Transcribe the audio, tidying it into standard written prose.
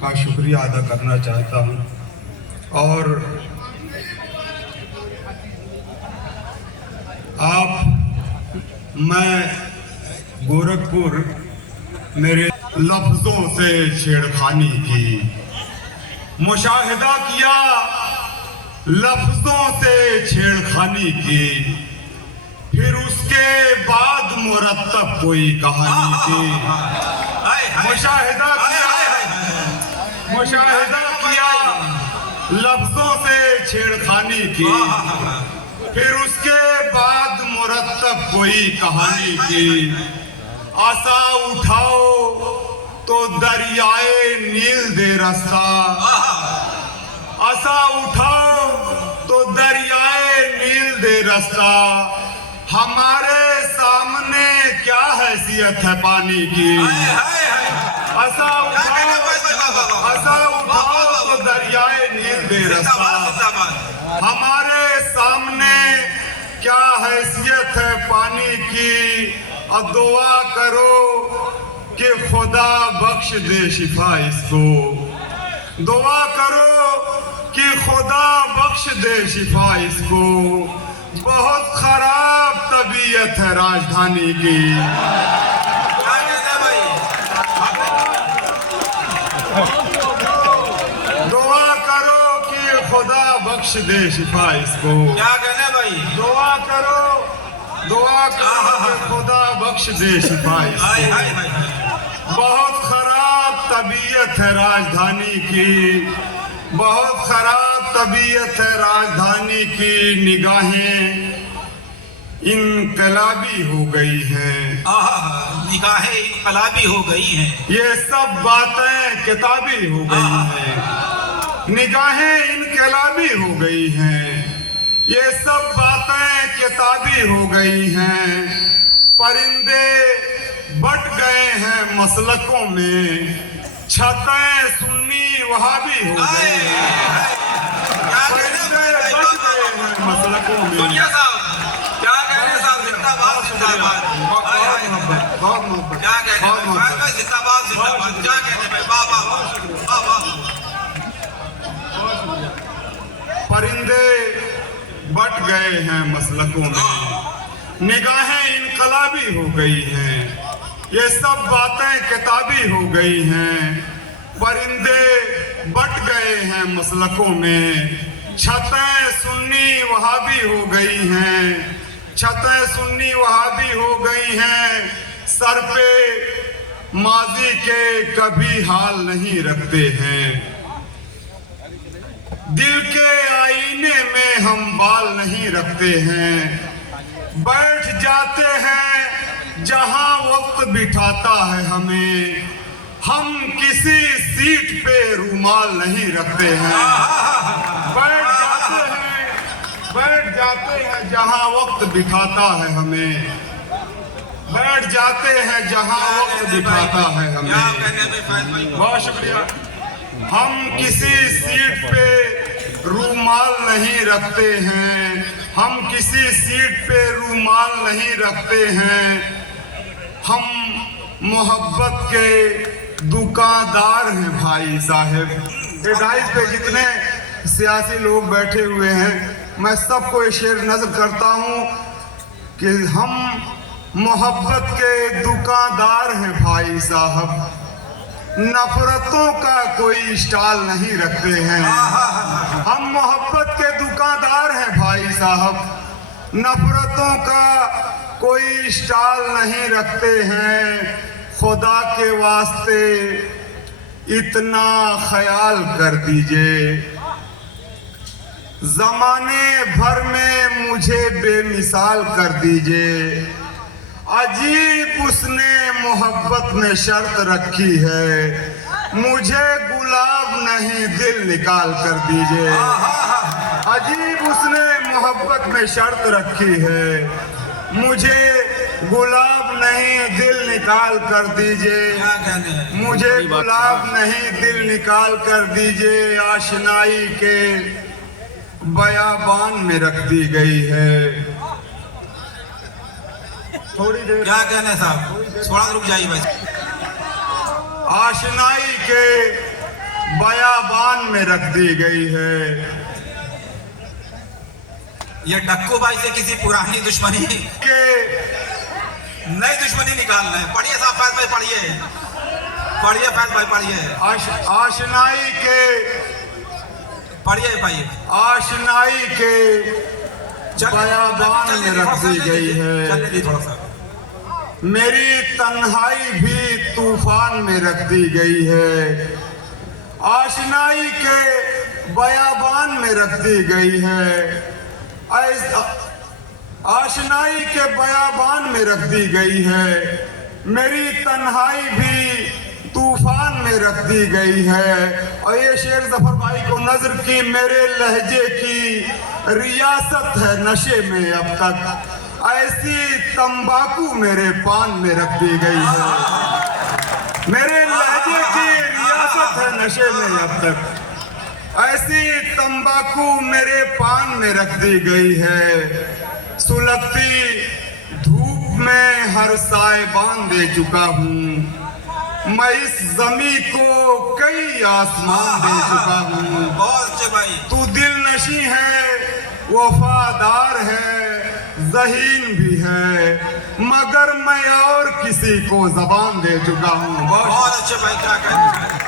का शुक्रिया अदा करना चाहता हूँ। और मैं गोरखपुर मेरे लफ्जों से छेड़खानी की, मुशाहिदा किया लफ्जों से छेड़खानी की, फिर उसके बाद मुरत्तब कोई कहानी की। मुशाहिदा किया लफ्जों से छेड़खानी की, फिर उसके बाद मुरत्तब कोई कहानी की। आसा उठाओ तो दरियाए नील दे रास्ता, आसा उठाओ तो दरियाए नील दे रास्ता। हमारे सामने क्या हैसियत है पानी की। आसा उठाओ तो दरियाए नील दे रास्ता। हमारे सामने क्या हैसियत है पानी की। और दुआ करो कि खुदा बख्श दे शिफा इसको, दुआ करो कि खुदा बख्श दे शिफा इसको। बहुत खराब तबीयत है राजधानी की। दुआ करो कि खुदा बख्श दे शिफा इसको। क्या कहने भाई? दुआ करो कि खुदा बख्श दे शिफा इसको। बहुत खराब तबीयत है राजधानी की, बहुत खराब तबीयत है राजधानी की। निगाहें इनकलाबी हो गई हैं, निगाहें इनकलाबी हो गई हैं। ये सब बातें किताबी हो गई हैं। निगाहें इनकलाबी हो गई हैं, ये सब बातें किताबी हो गई हैं। परिंदे बट गए हैं मसलकों में, छतें सुन्नी वहाबी हो गई हैं। परिंदे बट गए हैं मसलकों में। क्या कहने साहब? जिंदाबाद जिंदाबाद। बहुत मोहब्बत। क्या कहने भाई? जिंदाबाद जिंदाबाद। क्या कहने भाई? वाह वाह वाह वाह। परिंदे बट गए हैं मसलकों में, निगाहें इनकलाबी हो गई हैं, ये सब बातें किताबी हो गई हैं। परिंदे बट गए हैं मसलकों में, छतें सुन्नी वहाबी हो गई हैं, छतें सुन्नी वहाबी हो गई हैं। सर पे माजी के कभी हाल नहीं रखते हैं, दिल के आईने में हम बाल नहीं रखते हैं। बैठ जाते हैं जहां वक्त बिठाता है हमें, हम किसी सीट पे रूमाल नहीं रखते हैं। बैठ जाते हैं जहां वक्त बिठाता है हमें, बैठ जाते हैं जहां वक्त बिठाता है हमें। बहुत शुक्रिया। हम किसी सीट पे रूमाल नहीं रखते हैं, हम किसी सीट पे रूमाल नहीं रखते हैं। हम मोहब्बत के दुकानदार हैं भाई साहब। ये डाइस पे जितने सियासी लोग बैठे हुए हैं, मैं सबको ये शेर नज़र करता हूँ कि हम मोहब्बत के दुकानदार हैं भाई साहब। नफरतों का कोई स्टॉल नहीं रखते हैं, हम मोहब्बत के दुकानदार हैं भाई साहब। नफरतों का कोई स्टॉल नहीं रखते हैं। खुदा के वास्ते इतना ख्याल कर दीजिए, जमाने भर में मुझे बेमिसाल कर दीजिए। अजीब उसने मोहब्बत में शर्त रखी है, मुझे गुलाब नहीं दिल निकाल कर दीजिए। अजीब उसने मोहब्बत में शर्त रखी है, मुझे गुलाब नहीं दिल निकाल कर दीजिए। मुझे गुलाब नहीं दिल निकाल कर दीजिए। आशनाई के बयाबान में रख दी गई है। थोड़ी देर क्या कहने साहब? थोड़ा रुक जाइए बस। आशनाई के तूफान में रख दी गई है। ये डक्कू भाई से किसी पुरानी दुश्मनी के नई दुश्मनी निकालना है। पढ़िए साहब, फैज भाई पढ़िए, पढ़िए फैज भाई पढ़िए, आशनाई के पढ़िए भाई, आशनाई के बयाबान में रख दी गई है। चलने दी थोड़ा सा। मेरी तन्हाई भी तूफान में रख दी गई है। आशनाई के बयाबान में रख दी गई है। आशनाई के बयाबान में रख दी गई है। मेरी तन्हाई भी तूफान में रख दी गई है। और ये शेर जफर भाई को नजर की, मेरे लहजे की रियासत है नशे में अब तक, ऐसी तंबाकू मेरे पान में रख दी गई है। मेरे लहजे की रियासत है नशे में अब तक, ऐसी तंबाकू मेरे पान में रख दी गई है। सुलगती धूप में हर साएबान दे चुका हूँ, मैं इस जमी को कई आसमान दे चुका हूँ। बहुत अच्छे भाई। तू दिल नशी है, वफादार है, ज़हीन भी है, मगर मैं और किसी को ज़बान दे चुका हूँ। बहुत अच्छे भाई, क्या कहते हैं।